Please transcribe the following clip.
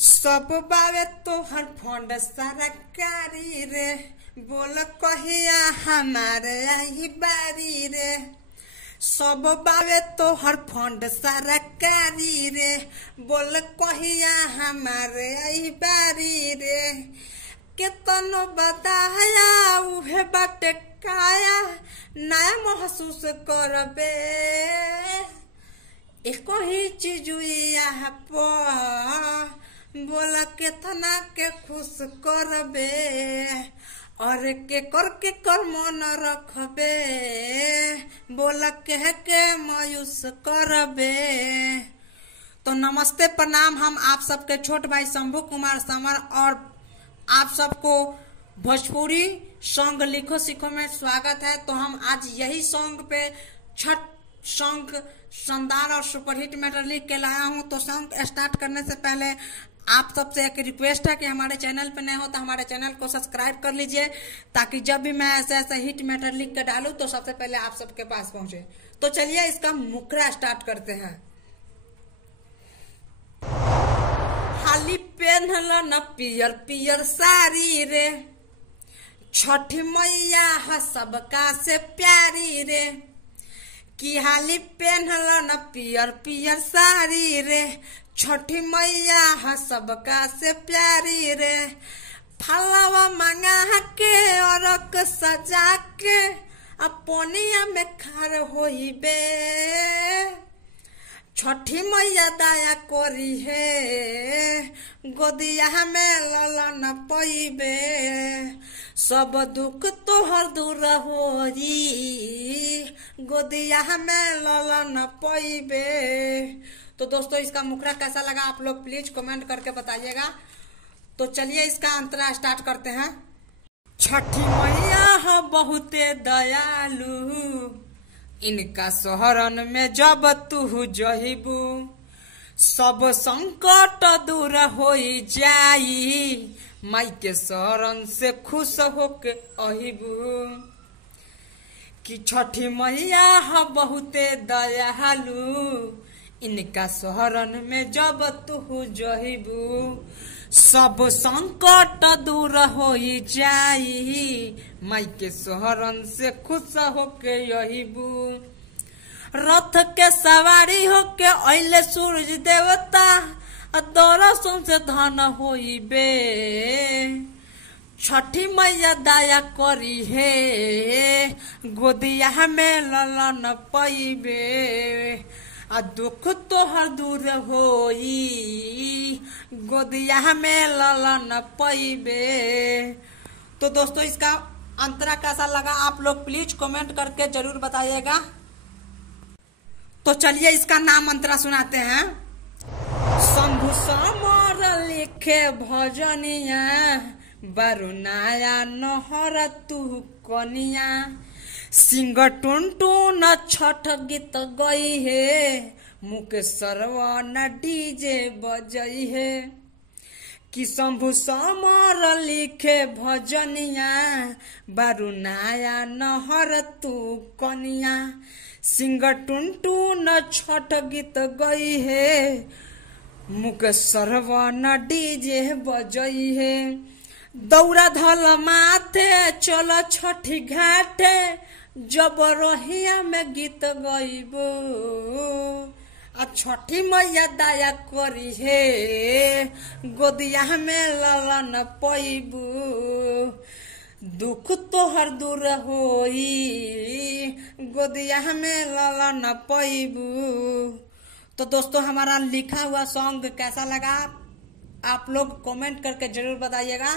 सब बावे तोहर फंड सरकारी रे, बोल कहिया हमारे आई बारी रे। सब बावे तोहर फंड सरकारी रे, बोल कहिया हमारे आई बारी रे। केतनो बताया उहे बाटे काया, नया महसूस करबे एको ही चीजुया बोल केतना के खुश करबे, और के कर मन रखबे, बोल के मायूस करबे। तो नमस्ते प्रणाम, हम आप सबके छोट भाई शंभू कुमार समर और आप सबको भोजपुरी सॉन्ग लिखो सीखो में स्वागत है। तो हम आज यही सॉन्ग पे छठ सॉन्ग शानदार और सुपरहिट मैटर लिख के लाया हूँ। तो सॉन्ग स्टार्ट करने से पहले आप सबसे एक रिक्वेस्ट है कि हमारे चैनल पे नए हो तो हमारे चैनल को सब्सक्राइब कर लीजिए, ताकि जब भी मैं ऐसे हिट मैटर लिख के डालूं तो सबसे पहले आप सबके पास पहुंचे। तो चलिए इसका मुखड़ा स्टार्ट करते हैं। हाली पहनल न पियर पियर साड़ी रे, छठी मैया है सबका से प्यारी रे। कि हाली पहनल न पियर पियर साड़ी रे, छठी मैया है सबका से प्यारी रे। फलवा मंगा के औरक सजा के अपनिया में खार होइबे, छठी मैया दया करी है गोदिया में ललन पइबे। सब दुख तोहर दूर होई गोदिया में ललन पइबे। तो दोस्तों इसका मुखड़ा कैसा लगा आप लोग प्लीज कमेंट करके बताइएगा। तो चलिए इसका अंतरा स्टार्ट करते हैं। छठी मैया है बहुते दयालु, इनका शहरन में जब तू जहिबू, सब संकट दूर हो जाई, माई के शरण से खुश होके अहिबू। कि छठी मैया है बहुते दयालु, इनका शहरन में जब तू जहिबू, सब संकट दूर हो जाई, माई के शहरन से खुश होके यहिबू। रथ के सवारी होके अइले सूरज देवता, दर्शन से धन होइबे, छठी मैया दया करी है गोदिया में ललन पइबे। आ दुख तोहर दूर होई गोदिया में ललन पइबे। तो दोस्तों इसका अंतरा कैसा लगा आप लोग प्लीज कमेंट करके जरूर बताइएगा। तो चलिए इसका नाम अंतरा सुनाते हैं। शंभू समर लिखे भजनिया, बरुनाया नहर तू कनिया, सिंग टुनटुन छठ गीत गई है, मुके सरवन डीजे बजई है। कि शंभू समर लिखे भजनिया, बरुनाया नहर तू कनिया, सिंग टुनटुन छठ गीत गई है, मुके सरवन डीजे बजई है। दौरा धल माथे चल छठी घाटे, जब रहिया में गीत गईबो, छठी मैया दया करी है गोदिया में ललन पइबू, दुख तोहर दूर होई गोदिया में ललन पइबू। तो दोस्तों हमारा लिखा हुआ सॉन्ग कैसा लगा आप लोग कमेंट करके जरूर बताइएगा।